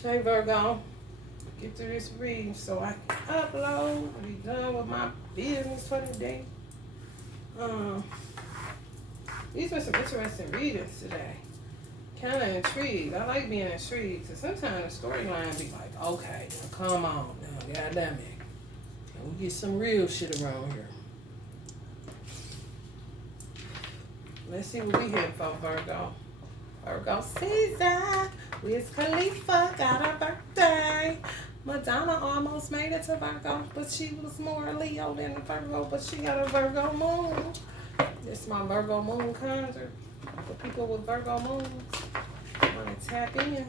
Hey Virgo, get through this reading so I can upload and be done with my business for the day. Um, these were some interesting readings today. Kind of intrigued. I like being intrigued because sometimes the storyline be like, okay, now come on now, goddamn it. And we get some real shit around here. Let's see what we here for, Virgo. Virgo season. Wiz Khalifa got her birthday. Madonna almost made it to Virgo, but she was more Leo than a Virgo, but she got a Virgo moon. This is my Virgo moon conjure. For people with Virgo moons, want to tap in.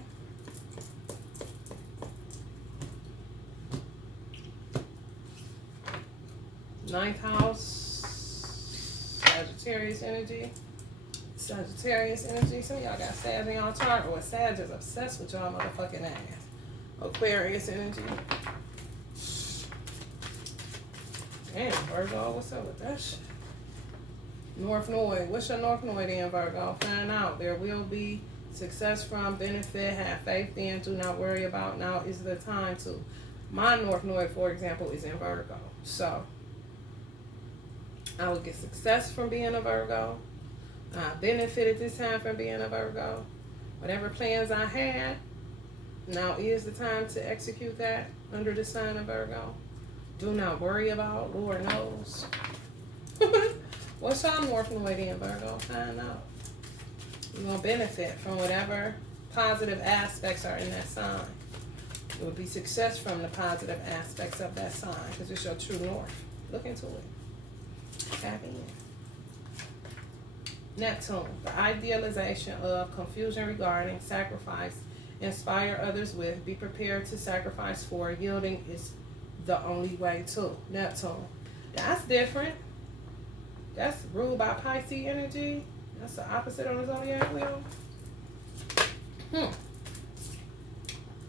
Ninth house, Sagittarius energy. Sagittarius energy. Some of y'all got Sag in y'all chart, or Sag is obsessed with y'all motherfucking ass. Aquarius energy. Damn, Virgo, what's up with that shit? North Node. What's your North Node in, Virgo? Find out. There will be success from, benefit, have faith in, do not worry about. Now is the time to. My North Node, for example, is in Virgo. So, I would get success from being a Virgo. I benefited this time from being a Virgo. Whatever plans I had, now is the time to execute that under the sign of Virgo. Do not worry about, Lord knows. What's your North Node in, Virgo? Find out. You're going to benefit from whatever positive aspects are in that sign. It will be success from the positive aspects of that sign because it's your true north. Look into it. Tap in. Neptune, the idealization of confusion regarding sacrifice. Inspire others with. Be prepared to sacrifice for. Yielding is the only way to. Neptune. That's different. That's ruled by Pisces energy. That's the opposite on the zodiac wheel.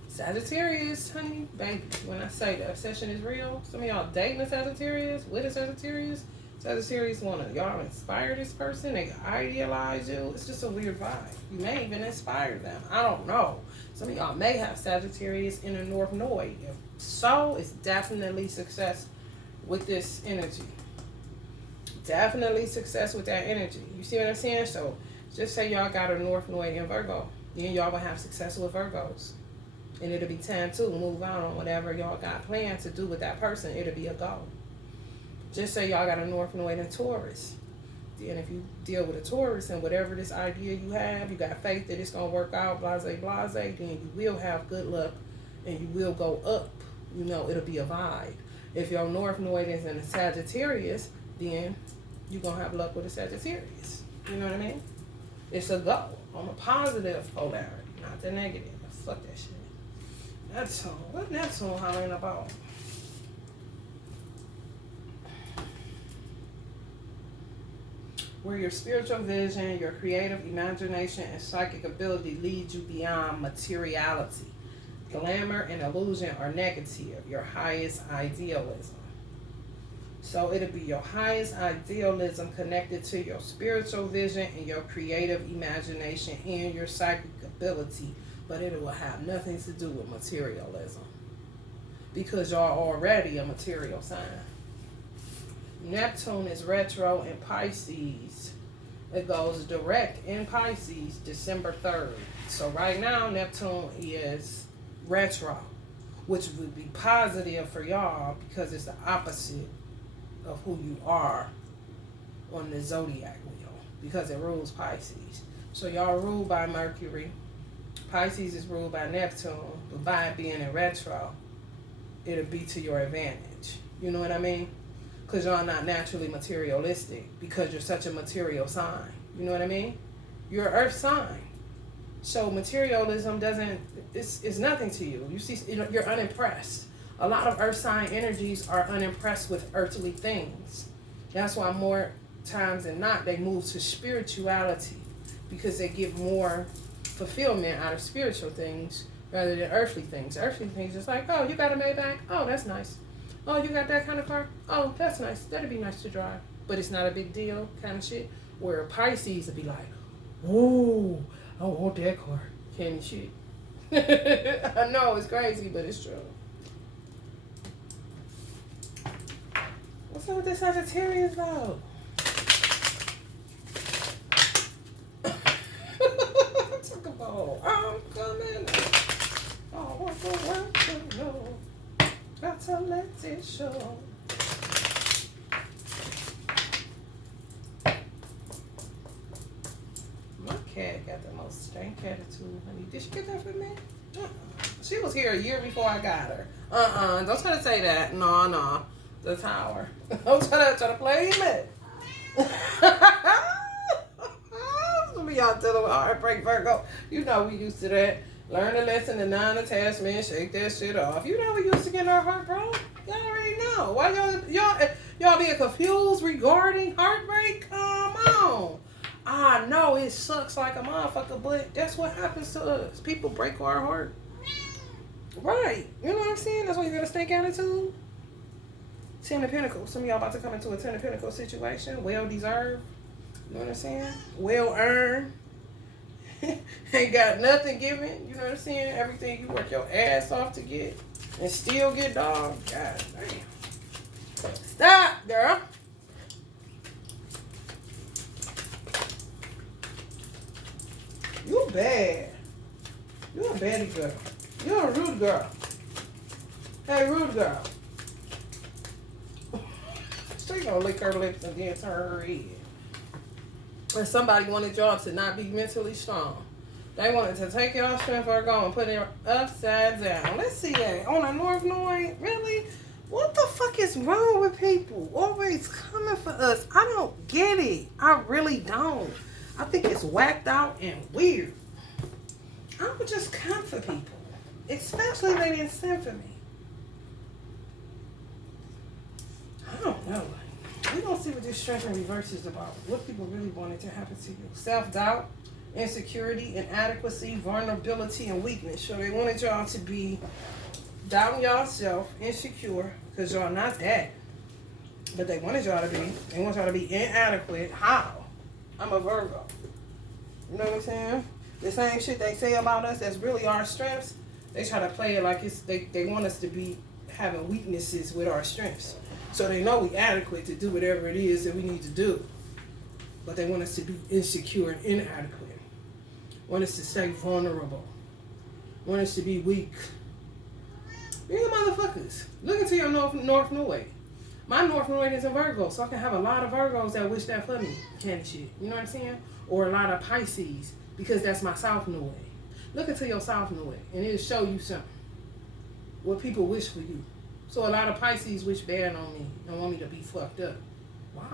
Sagittarius, honey, baby. When I say the obsession is real, some of y'all dating a Sagittarius, with a Sagittarius. Sagittarius want to, y'all inspire this person. They idealize you. It's just a weird vibe. You may even inspire them. I don't know. Some of y'all may have Sagittarius in the North Node. If so, it's definitely success with this energy. Definitely success with that energy. You see what I'm saying? So just say y'all got a North Node in Virgo. Then y'all will have success with Virgos. And it'll be time to move on whatever y'all got planned to do with that person. It'll be a goal. Just say y'all got a North Node in Taurus. Then if you deal with a Taurus and whatever this idea you have, you got faith that it's going to work out, blase, blase, then you will have good luck and you will go up. You know, it'll be a vibe. If your North Node is in a Sagittarius, then you're going to have luck with a Sagittarius. You know what I mean? It's a go on a positive polarity, not the negative. Fuck that shit. Neptune. What Neptune hollering about? Where your spiritual vision, your creative imagination, and psychic ability lead you beyond materiality. Glamour and illusion are negative. Your highest idealism. So it'll be your highest idealism connected to your spiritual vision and your creative imagination and your psychic ability. But it will have nothing to do with materialism. Because y'all already a material sign. Neptune is retro in Pisces. It goes direct in Pisces December 3rd. So right now Neptune is retro, which would be positive for y'all because it's the opposite of who you are on the zodiac wheel because it rules Pisces. So y'all ruled by Mercury. Pisces is ruled by Neptune, but by it being in retro, it'll be to your advantage. You know what I mean? Because y'all not naturally materialistic because you're such a material sign. You know what I mean? You're an earth sign. So materialism it's nothing to you. You see, you're unimpressed. A lot of earth sign energies are unimpressed with earthly things. That's why more times than not, they move to spirituality because they get more fulfillment out of spiritual things rather than earthly things. Earthly things is like, oh, you got a Maybach? Oh, that's nice. Oh, you got that kind of car? Oh, that's nice. That'd be nice to drive. But it's not a big deal kind of shit. Where Pisces would be like, whoa, I want that car. Kind of shit. I know it's crazy, but it's true. What's up with this Sagittarius though? Talk about I'm coming. I want the world to know. Got to let it show. My cat got the most stank attitude, honey. Did she get that for me? She was here a year before I got her. Don't try to say that. No. The tower. Don't try to play me. Some of y'all dealing with heartbreak, Virgo. You know we used to that. Learn a lesson in non-attachment. Shake that shit off. You know we used to get our heart broke. Y'all already know. Why y'all being confused regarding heartbreak? Come on. I know it sucks like a motherfucker, but that's what happens to us. People break our heart. Right. You know what I'm saying? That's why you got a stank attitude. 10 of Pentacles. Some of y'all about to come into a 10 of Pentacles situation. Well deserved. You know what I'm saying? Well earned. Ain't got nothing given. You know what I'm saying? Everything you work your ass off to get and still get dog. God damn. Stop, girl. You bad. You a baddie girl. You're a rude girl. Hey, rude girl. She gonna lick her lips and then turn her head. And somebody wanted y'all to not be mentally strong. They wanted to take y'all strength or go and put it upside down. Let's see that. On a North Node? Really? What the fuck is wrong with people? Always coming for us. I don't get it. I really don't. I think it's whacked out and weird. I would just come for people. Especially if they didn't send for me. I don't know. We're going to see what this strength in reverse is about. What people really wanted to happen to you. Self-doubt, insecurity, inadequacy, vulnerability, and weakness. So they wanted y'all to be doubting yourself, insecure, because y'all not that. But they wanted y'all to be. They want y'all to be inadequate. How? I'm a Virgo. You know what I'm saying? The same shit they say about us that's really our strengths, they try to play it like it's they want us to be having weaknesses with our strengths. So they know we adequate to do whatever it is that we need to do. But they want us to be insecure and inadequate. Want us to stay vulnerable. Want us to be weak. You motherfuckers. Look into your North Node. My North Node is in Virgo, so I can have a lot of Virgos that wish that for me. Kind of shit. You know what I'm saying? Or a lot of Pisces, because that's my South Node. Look into your South Node, and it'll show you something. What people wish for you. So a lot of Pisces wish bad on me and want me to be fucked up. Why?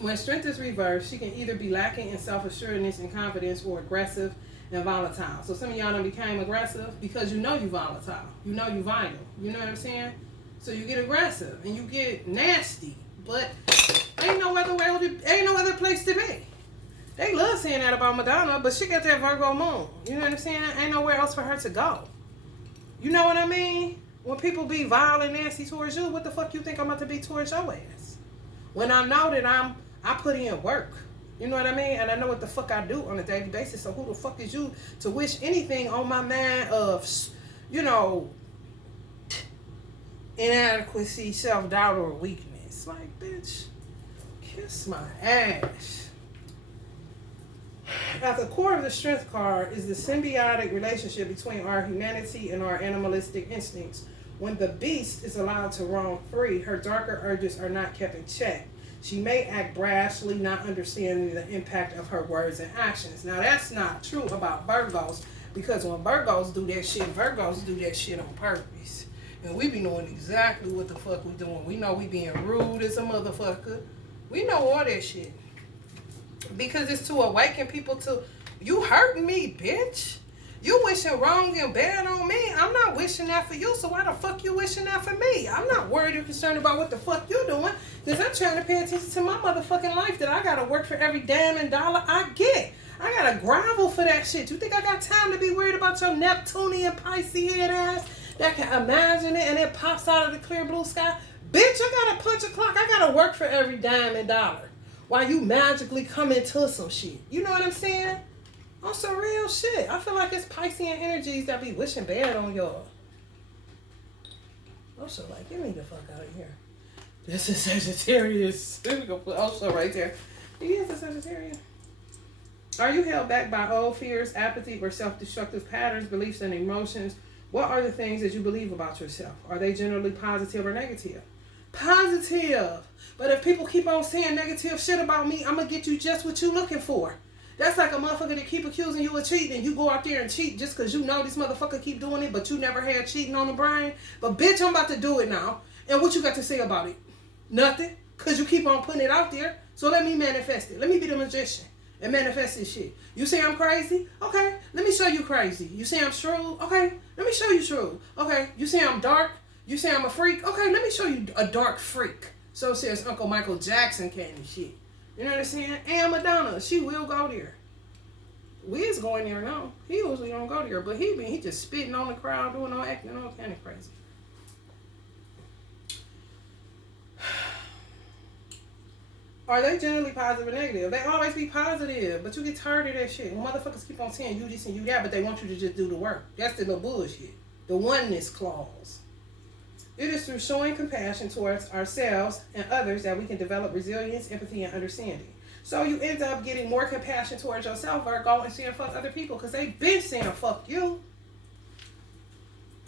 When strength is reversed, she can either be lacking in self-assuredness and confidence or aggressive and volatile. So some of y'all done became aggressive because you know you volatile. You know you vital. You know what I'm saying? So you get aggressive and you get nasty. But ain't no other place to be. They love saying that about Madonna, but she got that Virgo moon. You know what I'm saying? Ain't nowhere else for her to go. You know what I mean? When people be vile and nasty towards you, what the fuck you think I'm about to be towards your ass? When I know that I put in work. You know what I mean? And I know what the fuck I do on a daily basis. So who the fuck is you to wish anything on my mind of, you know, inadequacy, self-doubt, or weakness? Like, bitch, kiss my ass. At the core of the strength card is the symbiotic relationship between our humanity and our animalistic instincts. When the beast is allowed to roam free, her darker urges are not kept in check. She may act brashly, not understanding the impact of her words and actions. Now, that's not true about Virgos, because when Virgos do that shit on purpose. And we be knowing exactly what the fuck we doing. We know we being rude as a motherfucker. We know all that shit. Because it's to awaken people to, you hurting me, bitch. You wishing wrong and bad on me. I'm not wishing that for you, so why the fuck you wishing that for me? I'm not worried or concerned about what the fuck you doing, because I'm trying to pay attention to my motherfucking life that I gotta work for every damn and dollar I get. I gotta grovel for that shit. You think I got time to be worried about your Neptunian Pisces head ass that can imagine it and it pops out of the clear blue sky? Bitch, I gotta punch a clock. I gotta work for every dime and dollar while you magically come into some shit. You know what I'm saying? On some real shit. I feel like it's Piscean energies that be wishing bad on y'all. Also, like, get me the fuck out of here. This is Sagittarius. There we go. Put also right there. He is a Sagittarian. Are you held back by old fears, apathy, or self-destructive patterns, beliefs, and emotions? What are the things that you believe about yourself? Are they generally positive or negative? Positive. But if people keep on saying negative shit about me, I'm going to get you just what you looking for. That's like a motherfucker that keep accusing you of cheating, and you go out there and cheat just because you know this motherfucker keep doing it, but you never had cheating on the brain. But bitch, I'm about to do it now. And what you got to say about it? Nothing. Because you keep on putting it out there. So let me manifest it. Let me be the magician and manifest this shit. You say I'm crazy? Okay, let me show you crazy. You say I'm shrewd? Okay, let me show you shrewd. Okay, you say I'm dark? You say I'm a freak? Okay, let me show you a dark freak. So says Uncle Michael Jackson candy shit. You know what I'm saying? And Madonna, she will go there. Wiz going there now. He usually don't go there, but he just spitting on the crowd, doing all acting all kind of crazy. Are they generally positive or negative? They always be positive, but you get tired of that shit. When motherfuckers keep on saying you this and you that, but they want you to just do the work. That's the little bullshit. The oneness clause. It is through showing compassion towards ourselves and others that we can develop resilience, empathy, and understanding. So you end up getting more compassion towards yourself, Virgo, and saying fuck other people because they've been saying fuck you.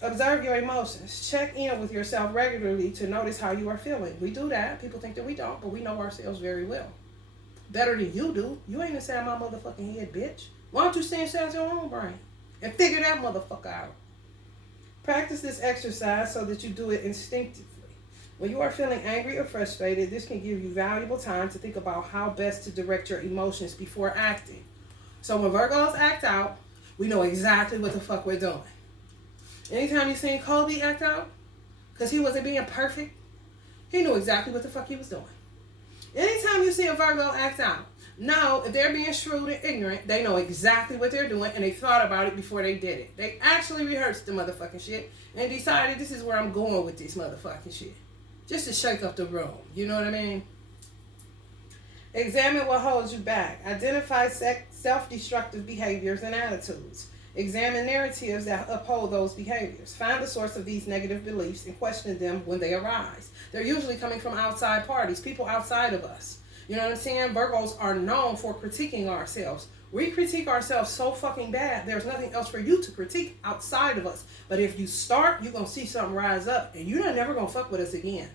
Observe your emotions. Check in with yourself regularly to notice how you are feeling. We do that. People think that we don't, but we know ourselves very well. Better than you do. You ain't inside my motherfucking head, bitch. Why don't you stay inside your own brain and figure that motherfucker out? Practice this exercise so that you do it instinctively. When you are feeling angry or frustrated, this can give you valuable time to think about how best to direct your emotions before acting. So when Virgos act out, we know exactly what the fuck we're doing. Anytime you seen Kobe act out, because he wasn't being perfect, he knew exactly what the fuck he was doing. Anytime you see a Virgo act out, no, if they're being shrewd and ignorant, they know exactly what they're doing and they thought about it before they did it. They actually rehearsed the motherfucking shit and decided this is where I'm going with this motherfucking shit. Just to shake up the room. You know what I mean? Examine what holds you back. Identify self-destructive behaviors and attitudes. Examine narratives that uphold those behaviors. Find the source of these negative beliefs and question them when they arise. They're usually coming from outside parties, people outside of us. You know what I'm saying? Virgos are known for critiquing ourselves. We critique ourselves so fucking bad, there's nothing else for you to critique outside of us. But if you start, you're going to see something rise up, and you're never going to fuck with us again.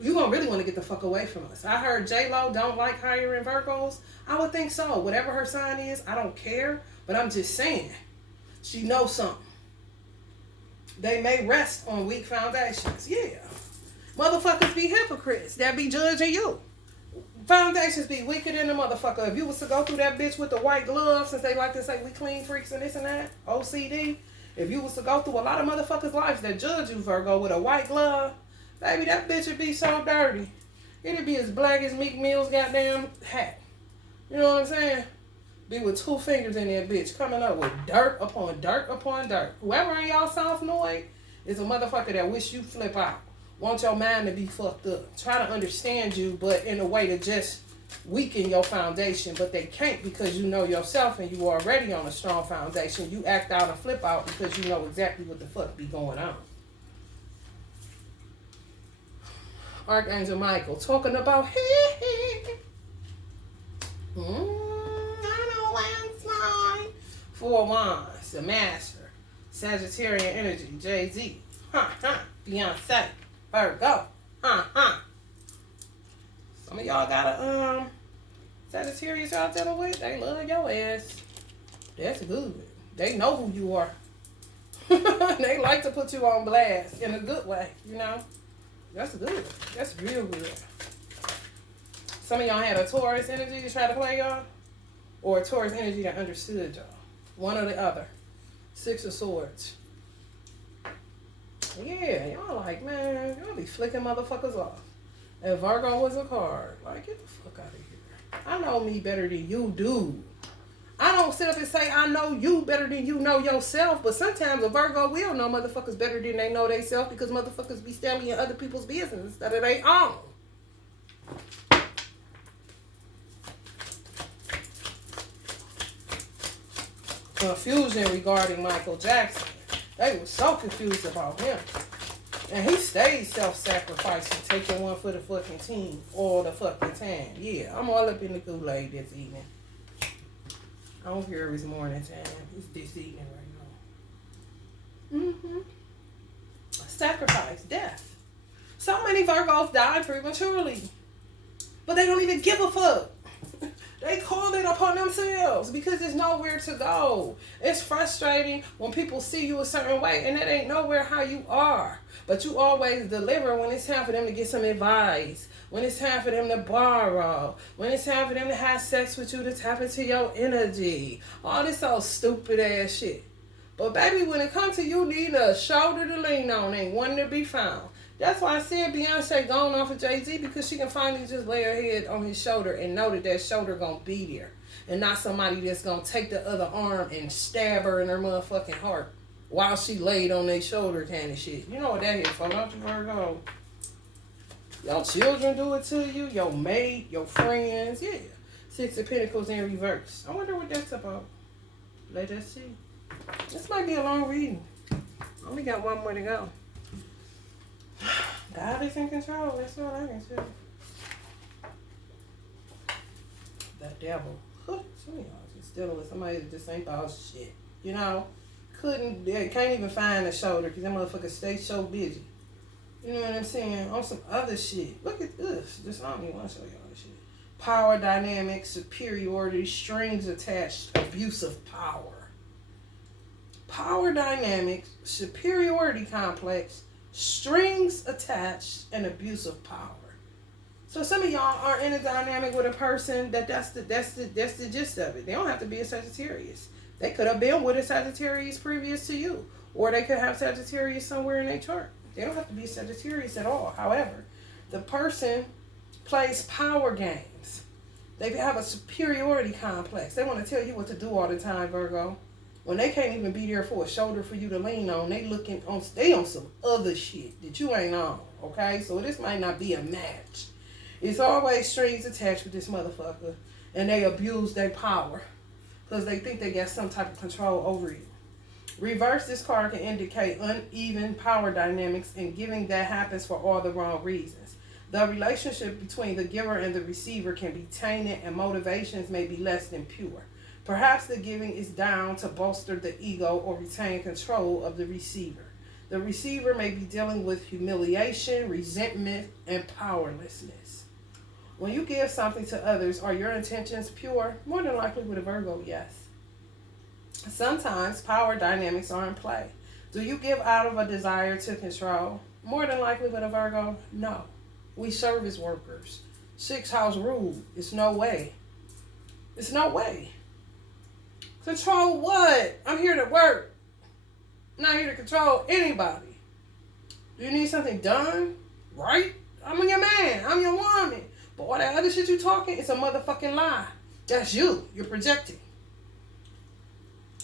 You're going to really want to get the fuck away from us. I heard J-Lo don't like hiring Virgos. I would think so. Whatever her sign is, I don't care. But I'm just saying, she knows something. They may rest on weak foundations. Yeah. Motherfuckers be hypocrites that be judging you. Foundations be weaker than the motherfucker. If you was to go through that bitch with the white gloves, since they like to say we clean freaks and this and that, OCD, if you was to go through a lot of motherfuckers' lives that judge you, Virgo, with a white glove, baby, that bitch would be so dirty. It'd be as black as Meek Mill's goddamn hat. You know what I'm saying? Be with 2 fingers in that bitch, coming up with dirt upon dirt upon dirt. Whoever in y'all Southnoid is a motherfucker that wish you flip out. Want your mind to be fucked up. Try to understand you, but in a way to just weaken your foundation. But they can't because you know yourself and you already on a strong foundation. You act out and flip out because you know exactly what the fuck be going on. Archangel Michael talking about I know landslide. 4 of Wands, the Master, Sagittarian energy, Jay-Z, Beyonce, Virgo, Some of y'all got a Sagittarius y'all dealing with. They love your ass. That's good. They know who you are. They like to put you on blast in a good way, you know. That's good. That's real good. Some of y'all had a Taurus energy to try to play y'all, or a Taurus energy that understood y'all. One or the other. 6 of Swords. Yeah, y'all like, man, y'all be flicking motherfuckers off. And Virgo was a card. Like, get the fuck out of here. I know me better than you do. I don't sit up and say I know you better than you know yourself, but sometimes a Virgo will know motherfuckers better than they know themselves because motherfuckers be standing in other people's business instead of their own. confusion regarding Michael Jackson. They were so confused about him. And he stayed self-sacrificing, taking one for the fucking team all the fucking time. Yeah, I'm all up in the Kool-Aid this evening. I don't care if it's morning time. It's this evening right now. Mm-hmm. Sacrifice, death. So many Virgos died prematurely. But they don't even give a fuck. They called it upon themselves because there's nowhere to go. It's frustrating when people see you a certain way and it ain't nowhere how you are. But you always deliver when it's time for them to get some advice, when it's time for them to borrow, when it's time for them to have sex with you to tap into your energy. All this old stupid ass shit. But baby, when it comes to you needing a shoulder to lean on, ain't one to be found. That's why I said Beyonce gone off of Jay-Z, because she can finally just lay her head on his shoulder and know that that shoulder gonna be there. And not somebody that's gonna take the other arm and stab her in her motherfucking heart while she laid on their shoulder kind of shit. You know what that is for, don't you, Virgo? Your children do it to you, your mate, your friends, yeah. Six of Pentacles in reverse. I wonder what that's about. Let us see. This might be a long reading. Only got one more to go. God is in control. That's all I can say. The devil. Some of y'all just dealing with somebody that just ain't about shit. You know? Can't even find a shoulder because that motherfucker stay so busy. You know what I'm saying? On some other shit. Look at this. Just I don't even want to show y'all this shit. Power dynamics, superiority, strings attached, abuse of power. Power dynamics, superiority complex, strings attached, and abuse of power. So some of y'all are in a dynamic with a person that's the gist of it. They don't have to be a Sagittarius. They could have been with a Sagittarius previous to you, or they could have Sagittarius somewhere in their chart. They don't have to be a Sagittarius at all. However, the person plays power games. They have a superiority complex. They want to tell you what to do all the time, Virgo. When they can't even be there for a shoulder for you to lean on, they on some other shit that you ain't on, okay? So this might not be a match. It's always strings attached with this motherfucker, and they abuse their power because they think they got some type of control over you. Reverse, this card can indicate uneven power dynamics, and giving that happens for all the wrong reasons. The relationship between the giver and the receiver can be tainted, and motivations may be less than pure. Perhaps the giving is down to bolster the ego or retain control of the receiver. The receiver may be dealing with humiliation, resentment, and powerlessness. When you give something to others, are your intentions pure? More than likely with a Virgo, yes. Sometimes power dynamics are in play. Do you give out of a desire to control? More than likely with a Virgo, no. We service workers. 6th house rule. It's no way. It's no way. Control what? I'm here to work. I'm not here to control anybody. Do you need something done? Right? I'm your man. I'm your woman. But all that other shit you talking, it's a motherfucking lie. That's you. You're projecting.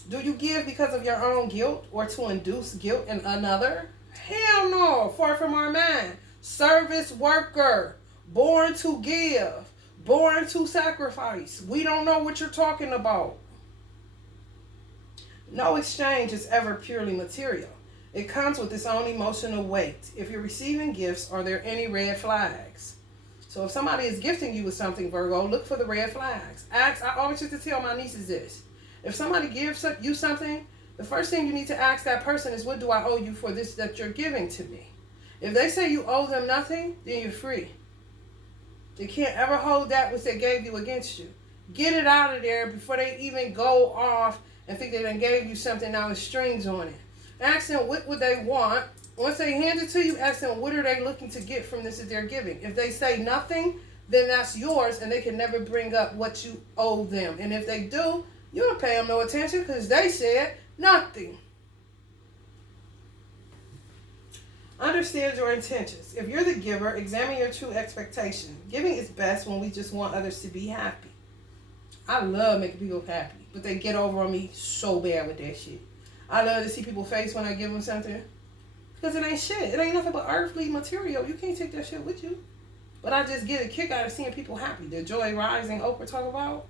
Do you give because of your own guilt or to induce guilt in another? Hell no. Far from our mind. Service worker. Born to give. Born to sacrifice. We don't know what you're talking about. No exchange is ever purely material. It comes with its own emotional weight. If you're receiving gifts, are there any red flags? So if somebody is gifting you with something, Virgo, look for the red flags. Ask. I always used to tell my nieces this. If somebody gives you something, the first thing you need to ask that person is, what do I owe you for this that you're giving to me? If they say you owe them nothing, then you're free. They can't ever hold that which they gave you against you. Get it out of there before they even go off and think they done gave you something now with strings on it. Ask them what would they want. Once they hand it to you, ask them what are they looking to get from this that they're giving. If they say nothing, then that's yours and they can never bring up what you owe them. And if they do, you don't pay them no attention because they said nothing. Understand your intentions. If you're the giver, examine your true expectation. Giving is best when we just want others to be happy. I love making people happy, but they get over on me so bad with that shit. I love to see people's face when I give them something. Because it ain't shit. It ain't nothing but earthly material. You can't take that shit with you. But I just get a kick out of seeing people happy. The joy rising Oprah talk about.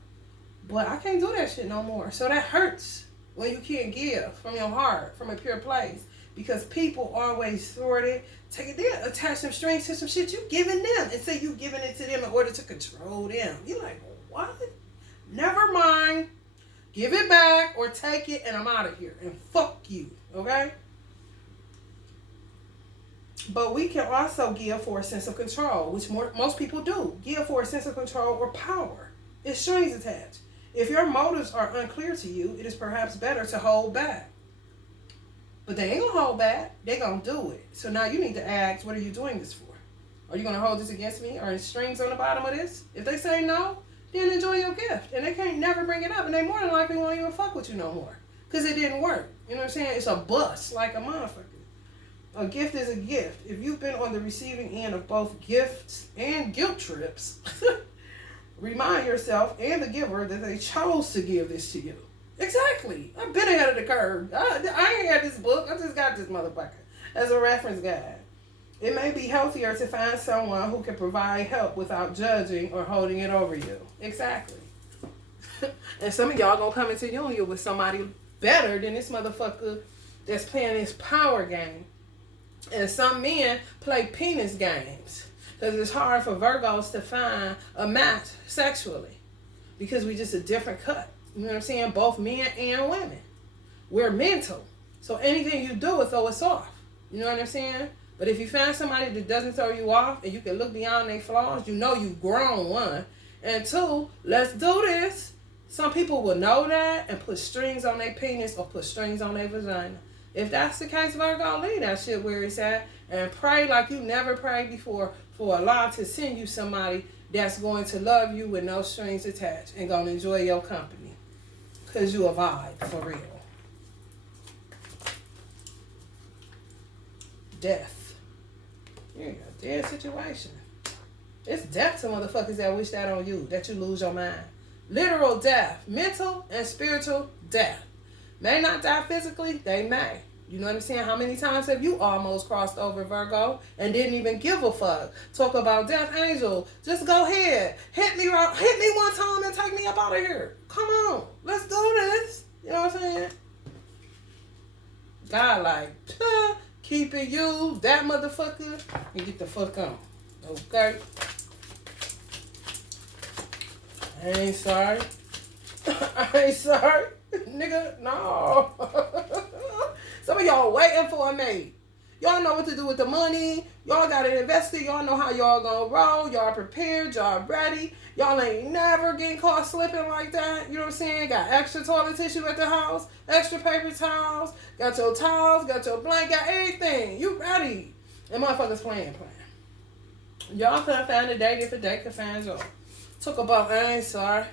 But I can't do that shit no more. So that hurts. when you can't give from your heart, from a pure place. Because people always sort it, take it there, attach some strings to some shit you giving them and say you giving it to them in order to control them. You're like, what? Never mind. Give it back or take it and I'm out of here. And fuck you, okay? But we can also give for a sense of control, which most people do. Give for a sense of control or power. It's strings attached. If your motives are unclear to you, it is perhaps better to hold back. But they ain't going to hold back. They going to do it. So now you need to ask, what are you doing this for? Are you going to hold this against me? Are there strings on the bottom of this? If they say no, then enjoy your gift. And they can't never bring it up. And they more than likely won't even fuck with you no more. Because it didn't work. You know what I'm saying? It's a bust like a motherfucker. A gift is a gift. If you've been on the receiving end of both gifts and guilt trips, remind yourself and the giver that they chose to give this to you. Exactly. I've been ahead of the curve. I ain't got this book. I just got this motherfucker as a reference guide. It may be healthier to find someone who can provide help without judging or holding it over you. Exactly. And some of y'all gonna come into union with somebody better than this motherfucker that's playing this power game. And some men play penis games because it's hard for Virgos to find a match sexually because we just a different cut. You know what I'm saying? Both men and women. We're mental. So anything you do will throw us off. You know what I'm saying? But if you find somebody that doesn't throw you off and you can look beyond their flaws, you know you've grown, one. And two, let's do this. Some people will know that and put strings on their penis or put strings on their vagina. If that's the case, Virgo, leave that shit where it's at and pray like you never prayed before for Allah to send you somebody that's going to love you with no strings attached and going to enjoy your company. Because you a vibe, for real. Death. You're in a dead situation. It's death to motherfuckers that wish that on you, that you lose your mind. Literal death. Mental and spiritual death. May not die physically, they may. You know what I'm saying? How many times have you almost crossed over, Virgo, and didn't even give a fuck? Talk about death angel. Just go ahead. Hit me one time and take me up out of here. Come on. Let's do this. You know what I'm saying? God like, keeping you, that motherfucker, and get the fuck on. Okay? I ain't sorry. I ain't sorry. Nigga, no. Some of y'all waiting for a mate. Y'all know what to do with the money. Y'all got it invested. Y'all know how y'all gonna roll. Y'all prepared. Y'all ready. Y'all ain't never getting caught slipping like that. You know what I'm saying? Got extra toilet tissue at the house. Extra paper towels. Got your towels. Got your blanket. Got everything. You ready. And motherfuckers playing. Y'all couldn't find a date if a date could find y'all. Took about, I ain't sorry.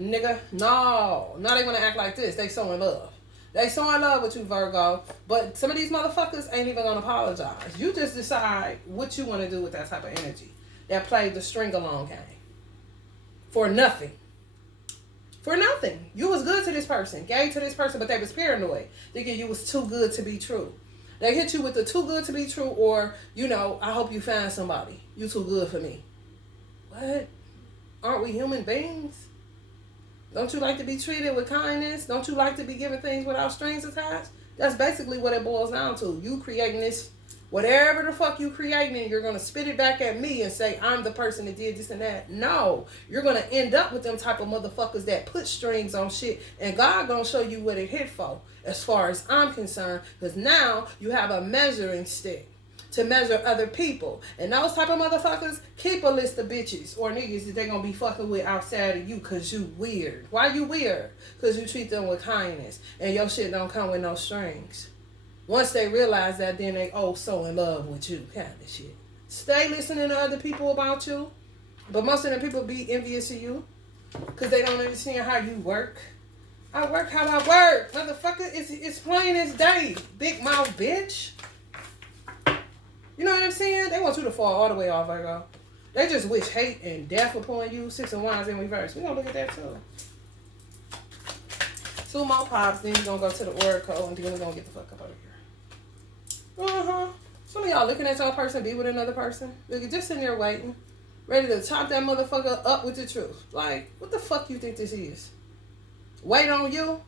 Nigga, no. Now they want to act like this. They so in love. They so in love with you, Virgo. But some of these motherfuckers ain't even going to apologize. You just decide what you want to do with that type of energy. That played the string-along game. For nothing. For nothing. You was good to this person. Gave to this person, but they was paranoid. Thinking you was too good to be true. They hit you with the too good to be true or, you know, I hope you find somebody. You too good for me. What? Aren't we human beings? Don't you like to be treated with kindness? Don't you like to be given things without strings attached? That's basically what it boils down to. You creating this, whatever the fuck you creating, and you're going to spit it back at me and say, I'm the person that did this and that. No. You're going to end up with them type of motherfuckers that put strings on shit, and God going to show you what it hit for, as far as I'm concerned, because now you have a measuring stick to measure other people. And those type of motherfuckers, keep a list of bitches or niggas that they gonna be fucking with outside of you because you weird. Why you weird? Because you treat them with kindness and your shit don't come with no strings. Once they realize that, then they so in love with you kind of shit. Stay listening to other people about you, but most of them people be envious of you because they don't understand how you work. I work how I work. Motherfucker, it's plain as day. Big mouth bitch. You know what I'm saying? They want you to fall all the way off, Virgo. They just wish hate and death upon you. 6 of Wands in reverse. We're going to look at that too. 2 more pops, then you're going to go to the Oracle, and then we're going to get the fuck up out of here. Some of y'all looking at your person be with another person. You're just sitting there waiting, ready to chop that motherfucker up with the truth. Like, what the fuck you think this is? Wait on you?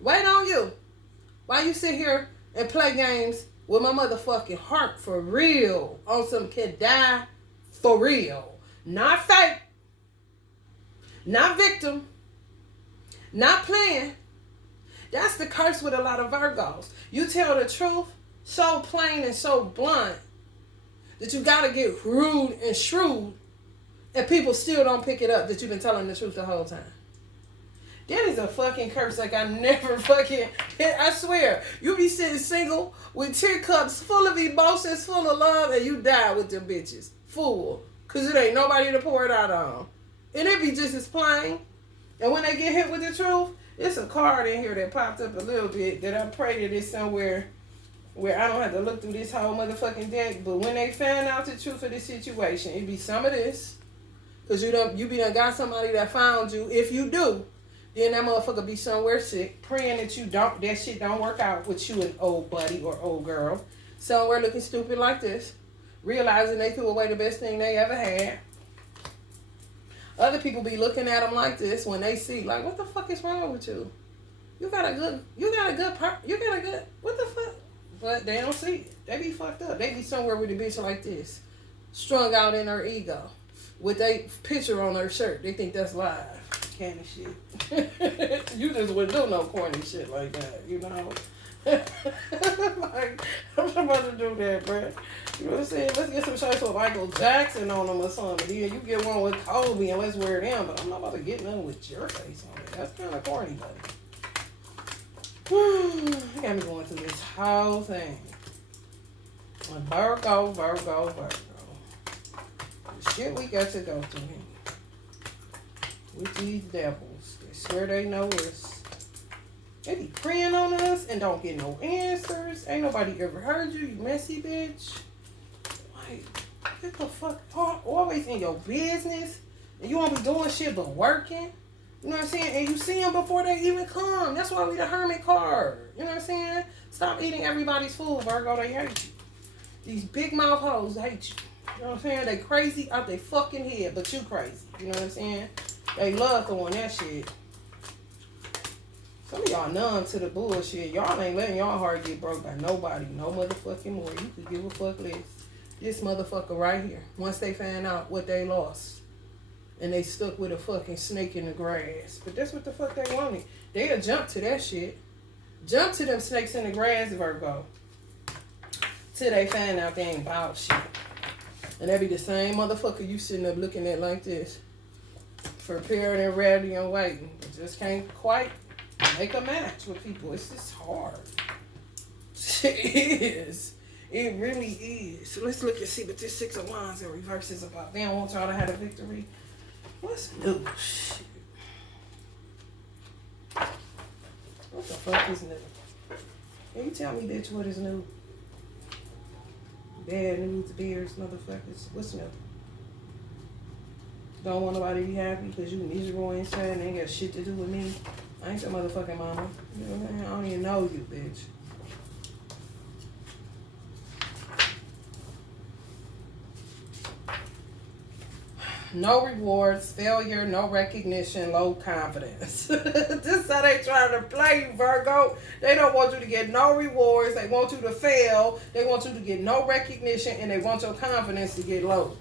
Wait on you. Why you sit here and play games with my motherfucking heart for real? On some kid die for real. Not fake. Not victim. Not playing. That's the curse with a lot of Virgos. You tell the truth so plain and so blunt that you gotta get rude and shrewd, and people still don't pick it up that you've been telling the truth the whole time. That is a fucking curse like I never fucking hit. I swear. You be sitting single with teacups full of emotions, full of love, and you die with them bitches. Fool. Because it ain't nobody to pour it out on. And it be just as plain. And when they get hit with the truth, it's a card in here that popped up a little bit that I pray that it's somewhere where I don't have to look through this whole motherfucking deck. But when they found out the truth of the situation, it be some of this. Because you be done got somebody that found you. If you do, then that motherfucker be somewhere sick, praying that that shit don't work out with you and old buddy or old girl. Somewhere looking stupid like this. Realizing they threw away the best thing they ever had. Other people be looking at them like this when they see, like, what the fuck is wrong with you? You got a good, what the fuck? But they don't see it. They be fucked up. They be somewhere with a bitch like this. Strung out in her ego. With a picture on her shirt. They think that's live. Candy shit. You just wouldn't do no corny shit like that, you know? Like, I'm about to do that, bro. You know what I'm saying? Let's get some shirts with Michael Jackson on them or something. Then you get one with Kobe and let's wear them. But I'm not about to get none with your face on it. That's kind of corny, buddy. I got me going through this whole thing. Virgo. The shit we got to go through here. With these devils. They swear they know us. They be praying on us and don't get no answers. Ain't nobody ever heard you, you messy bitch. Like, get the fuck always in your business. And you won't be doing shit but working. You know what I'm saying? And you see them before they even come. That's why we the hermit card. You know what I'm saying? Stop eating everybody's food, Virgo. They hate you. These big mouth hoes hate you. You know what I'm saying? They crazy out their fucking head, but you crazy. You know what I'm saying? They love throwing that shit. Some of y'all numb to the bullshit. Y'all ain't letting y'all heart get broke by nobody. No motherfucking more. You could give a fuck less. This motherfucker right here. Once they found out what they lost. And they stuck with a fucking snake in the grass. But that's what the fuck they wanted. They'll jump to that shit. Jump to them snakes in the grass, Virgo. Till they find out they ain't about shit. And that be the same motherfucker you sitting up looking at like this. Prepared and ready and waiting. It just can't quite make a match with people. It's just hard. It is. It really is. So let's look and see what this Six of Wands in reverse is about. They don't want y'all to have a victory. What's new? Shit. What the fuck is new? Can you tell me, bitch, what is new? Bad news, beers, motherfuckers. What's new? Don't want nobody to be happy because you miserable inside and ain't got shit to do with me. I ain't your motherfucking mama. You know what I mean? I don't even know you, bitch. No rewards, failure, no recognition, low confidence. This is how they trying to play you, Virgo. They don't want you to get no rewards. They want you to fail. They want you to get no recognition, and they want your confidence to get low.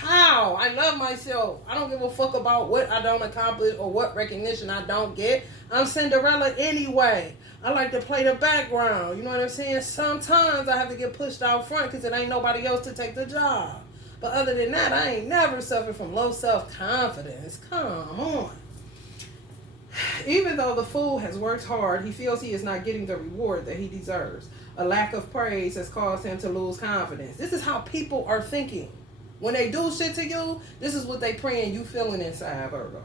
How? I love myself. I don't give a fuck about what I don't accomplish or what recognition I don't get. I'm Cinderella anyway. I like to play the background. You know what I'm saying? Sometimes I have to get pushed out front because it ain't nobody else to take the job. But other than that, I ain't never suffered from low self-confidence. Come on. Even though the fool has worked hard, he feels he is not getting the reward that he deserves. A lack of praise has caused him to lose confidence. This is how people are thinking. When they do shit to you, this is what they praying you feeling inside, Virgo.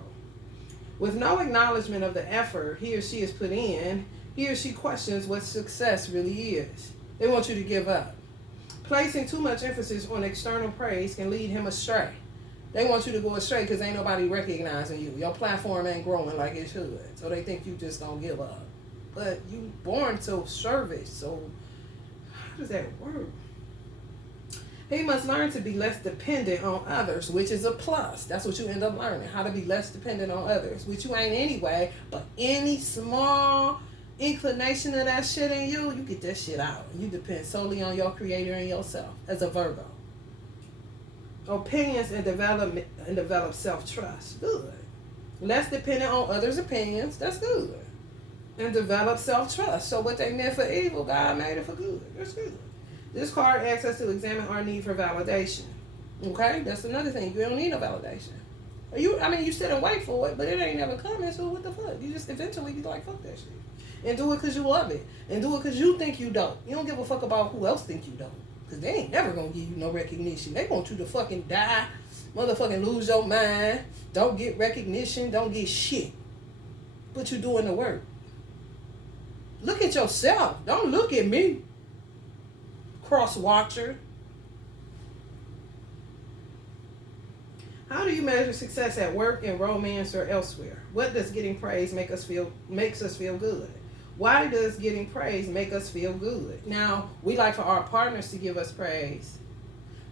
With no acknowledgement of the effort he or she has put in, he or she questions what success really is. They want you to give up. Placing too much emphasis on external praise can lead him astray. They want you to go astray because ain't nobody recognizing you. Your platform ain't growing like it should. So they think you just gonna give up. But you born to service. So how does that work? He must learn to be less dependent on others, which is a plus. That's what you end up learning. How to be less dependent on others, which you ain't anyway. But any small inclination of that shit in you, you get that shit out. You depend solely on your creator and yourself as a Virgo. Opinions and develop self-trust. Good. Less dependent on others' opinions. That's good. And develop self-trust. So what they meant for evil, God made it for good. That's good. This card asks us to examine our need for validation. Okay? That's another thing. You don't need no validation. You sit and wait for it, but it ain't never coming, so what the fuck? You just eventually be like, fuck that shit. And do it because you love it. And do it because you think you don't. You don't give a fuck about who else think you don't. Because they ain't never going to give you no recognition. They want you to fucking die, motherfucking lose your mind, don't get recognition, don't get shit. But you doing the work. Look at yourself. Don't look at me. Cross-watcher. How do you measure success at work, in romance, or elsewhere? What does getting praise makes us feel good? Why does getting praise make us feel good? Now, we like for our partners to give us praise.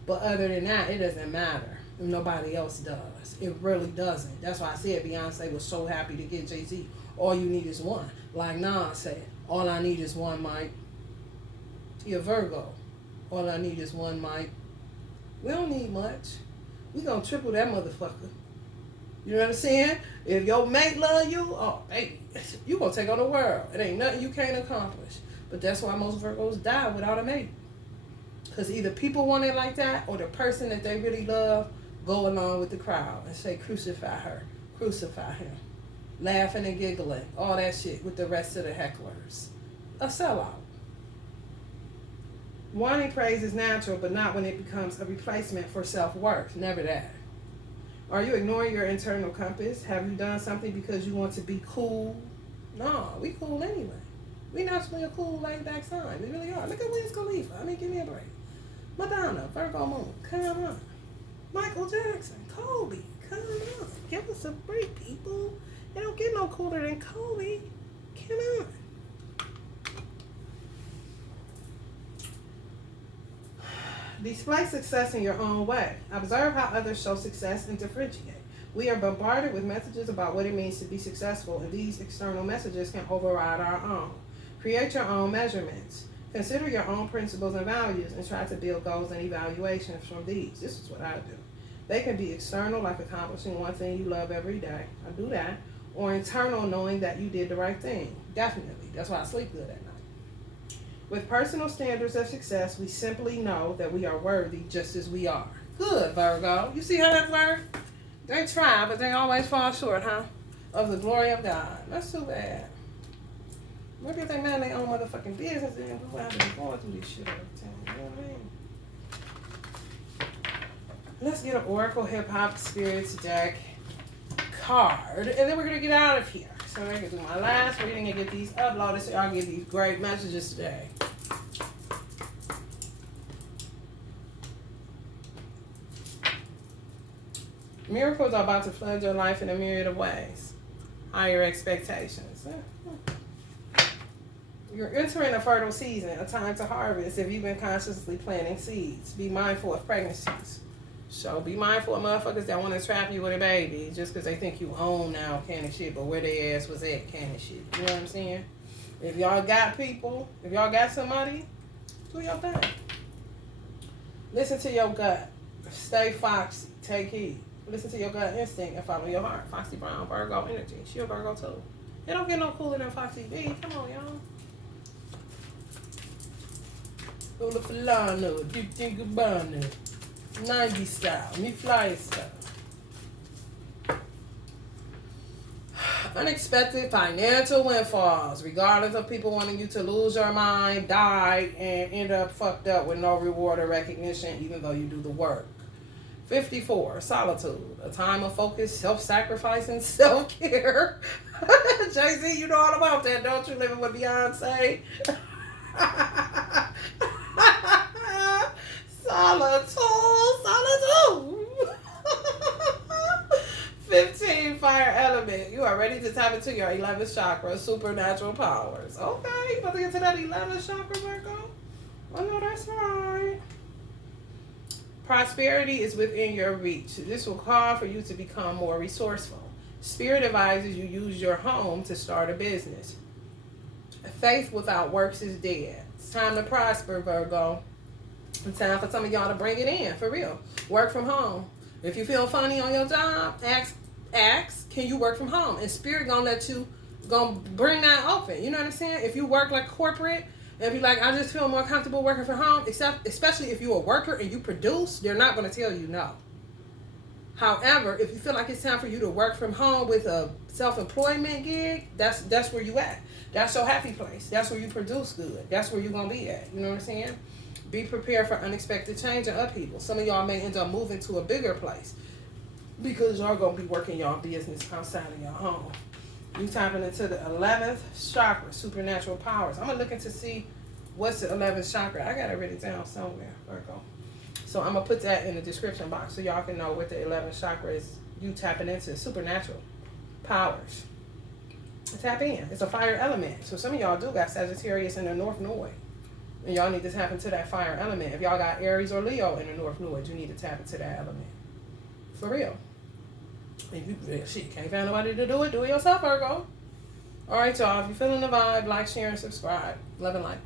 But other than that, it doesn't matter if nobody else does. It really doesn't. That's why I said Beyonce was so happy to get Jay-Z. All you need is one. Like Nas said, all I need is one, Mike. You're Virgo. All I need is one, Mike. We don't need much. We gonna triple that motherfucker. You know what I'm saying? If your mate love you, oh baby, you gonna take on the world. It ain't nothing you can't accomplish. But that's why most Virgos die without a mate. Because either people want it like that, or the person that they really love go along with the crowd and say, crucify her, crucify him. Laughing and giggling, all that shit with the rest of the hecklers. A sellout. Wanting praise is natural, but not when it becomes a replacement for self-worth. Never that. Are you ignoring your internal compass? Have you done something because you want to be cool? No, we cool anyway. We naturally a cool, laid-back sign. We really are. Look at Wiz Khalifa. Give me a break. Madonna, Virgo Moon, come on. Michael Jackson, Kobe, come on. Give us a break, people. They don't get no cooler than Kobe. Come on. Display success in your own way. Observe how others show success and differentiate. We are bombarded with messages about what it means to be successful, and these external messages can override our own. Create your own measurements. Consider your own principles and values and try to build goals and evaluations from these. This is what I do. They can be external, like accomplishing one thing you love every day. I do that. Or internal, knowing that you did the right thing. Definitely. That's why I sleep good at night. With personal standards of success, we simply know that we are worthy just as we are. Good, Virgo. You see how that works? They try, but they always fall short, huh? Of the glory of God. That's too bad. What if they mind their own motherfucking business and we would have been going through this shit all the time? You know what I mean? Let's get an Oracle Hip Hop Spirits deck card, and then we're going to get out of here. So I'm going to do my last reading and get these uploaded so y'all get these great messages today. Miracles are about to flood your life in a myriad of ways. Higher expectations. You're entering a fertile season, a time to harvest if you've been consciously planting seeds. Be mindful of pregnancies. So be mindful of motherfuckers that want to trap you with a baby just because they think you own now kind of shit, but where their ass was at kind of shit. You know what I'm saying? If y'all got people, if y'all got somebody, do your thing. Listen to your gut. Stay foxy. Take heed. Listen to your gut instinct and follow your heart. Foxy Brown, Virgo energy. She a Virgo too. It don't get no cooler than Foxy B. Come on, y'all. Go to Fulano. Do you think about it? 90 style. Me fly style. Unexpected financial windfalls, regardless of people wanting you to lose your mind, die, and end up fucked up with no reward or recognition, even though you do the work. 54, solitude, a time of focus, self-sacrifice, and self-care. Jay-Z, you know all about that, don't you? Living with Beyonce. Solitude. 15, fire element. You are ready to tap into your 11th chakra, supernatural powers. Okay, you about to get to that 11th chakra, Virgo? I know that's right. Prosperity is within your reach. This will call for you to become more resourceful. Spirit advises you use your home to start a business. Faith without works is dead. It's time to prosper, Virgo. It's time for some of y'all to bring it in, for real. Work from home. If you feel funny on your job, ask, can you work from home? And Spirit gonna bring that open. You know what I'm saying? If you work like corporate, and if you like, I just feel more comfortable working from home, especially if you're a worker and you produce, they're not gonna tell you no. However, if you feel like it's time for you to work from home with a self-employment gig, that's where you at. That's your happy place. That's where you produce good. That's where you're gonna be at. You know what I'm saying? Be prepared for unexpected change and upheaval. Some of y'all may end up moving to a bigger place because y'all gonna be working y'all business outside of your home. You tapping into the 11th chakra, supernatural powers. I'm gonna look into see what's the 11th chakra. I got it written down somewhere, Virgo. So I'm gonna put that in the description box so y'all can know what the 11th chakra is. You tapping into supernatural powers. Tap in. It's a fire element. So some of y'all do got Sagittarius in the North Node. And y'all need to tap into that fire element. If y'all got Aries or Leo in the North Node, you need to tap into that element. For real. If you can't find nobody to do it yourself, Virgo. Alright, y'all. If you're feeling the vibe, like, share, and subscribe. Love and light.